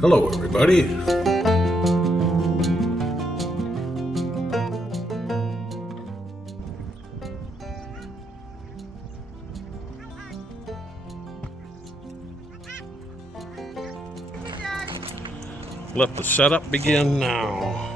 Hello, everybody. Let the setup begin now.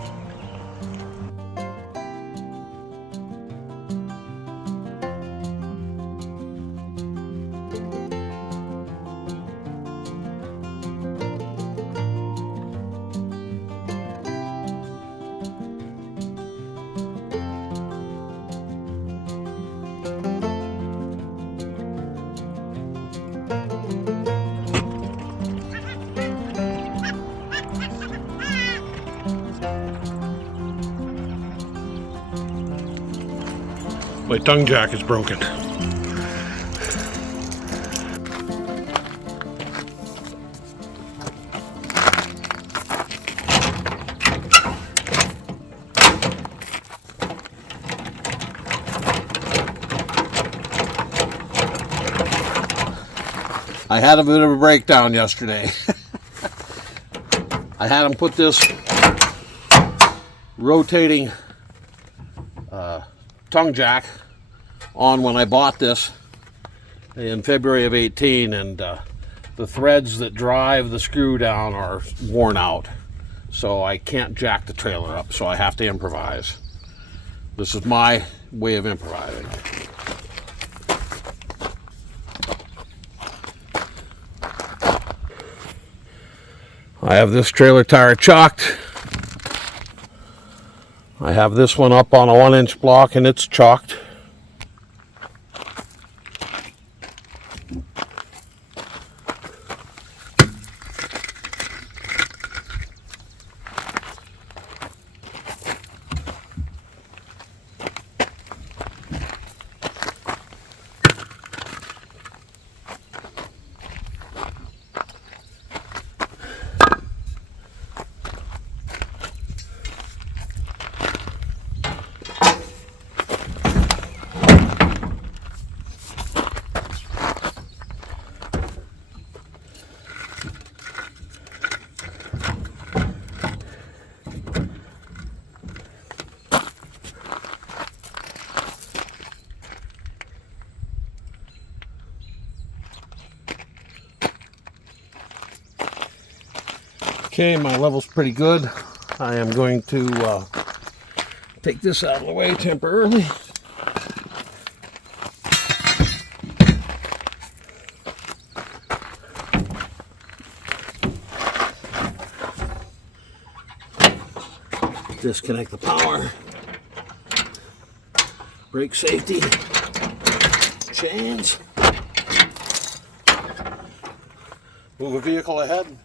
My tongue jack is broken. I had a bit of a breakdown yesterday. I had him put this rotating tongue jack on when I bought this in February of 18, and the threads that drive the screw down are worn out, so I can't jack the trailer up, so I have to improvise. This is my way of improvising. I have this trailer tire chocked. I have this one up on a 1-inch block and it's chocked. Okay, my level's pretty good. I am going to take this out of the way temporarily. Disconnect the power, brake safety, chains, move a vehicle ahead.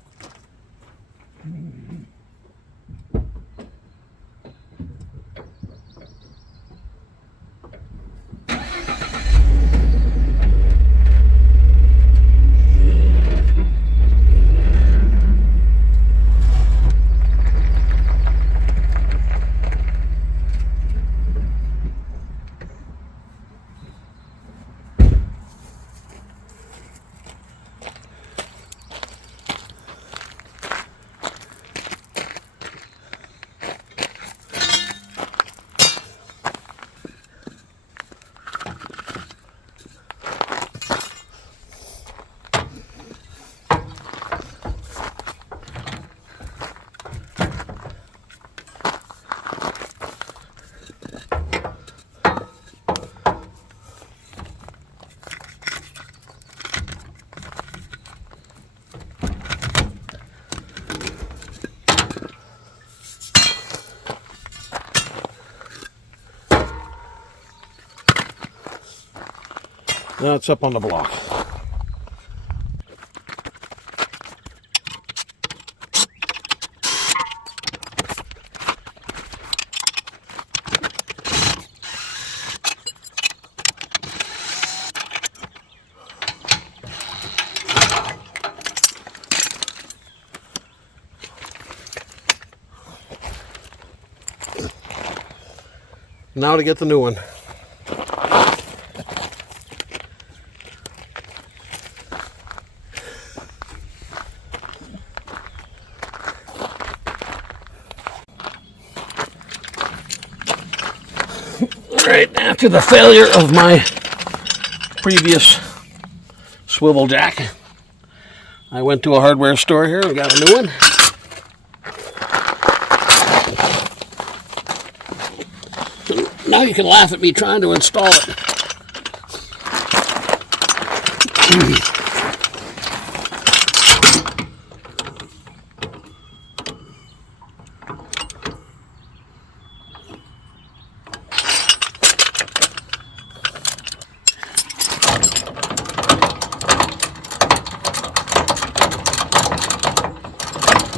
Now it's up on the block. Now to get the new one. right, after the failure of my previous swivel jack, I went to a hardware store here and got a new one. Now you can laugh at me trying to install it.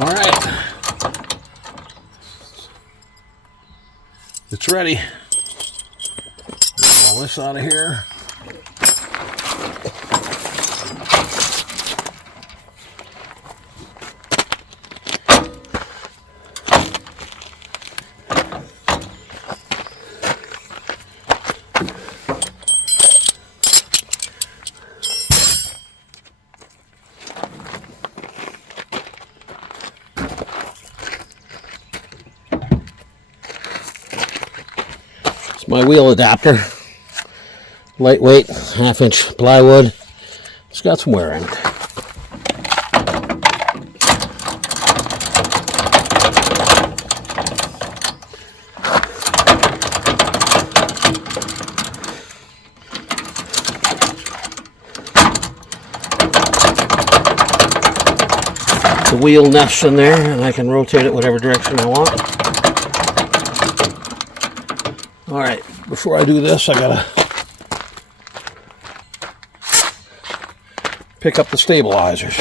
All right, it's ready. Get all this out of here. It's my wheel adapter. Lightweight, 1/2-inch plywood. It's got some wear in it. The wheel nests in there and I can rotate it whatever direction I want. Alright, before I do this I gotta pick up the stabilizers.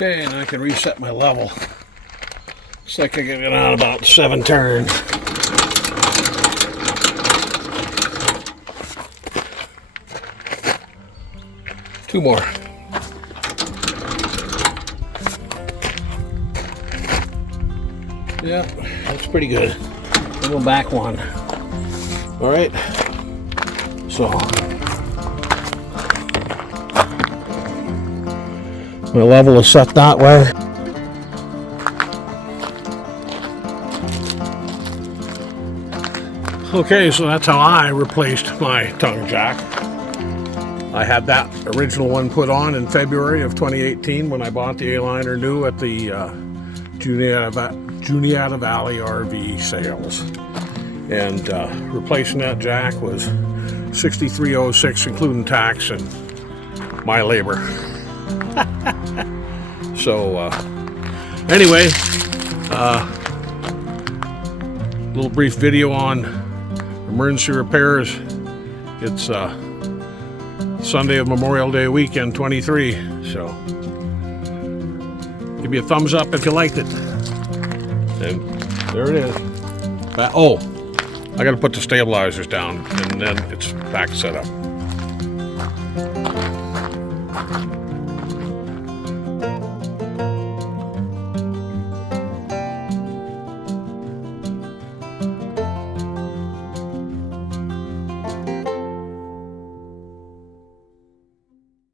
Okay, and I can reset my level. Looks like I get it on about 7 turns. Two more. Yeah, that's pretty good. I'll go back one. All right. So my level is set that way. Okay, so that's how I replaced my tongue jack. I had that original one put on in February of 2018 when I bought the Aliner new at the Juniata Valley RV sales. And replacing that jack was $63.06 including tax and my labor. So anyway, little brief video on emergency repairs. It's Sunday of Memorial Day weekend 23, so give me a thumbs up if you liked it. And there it is. Oh, I got to put the stabilizers down and then it's back set up.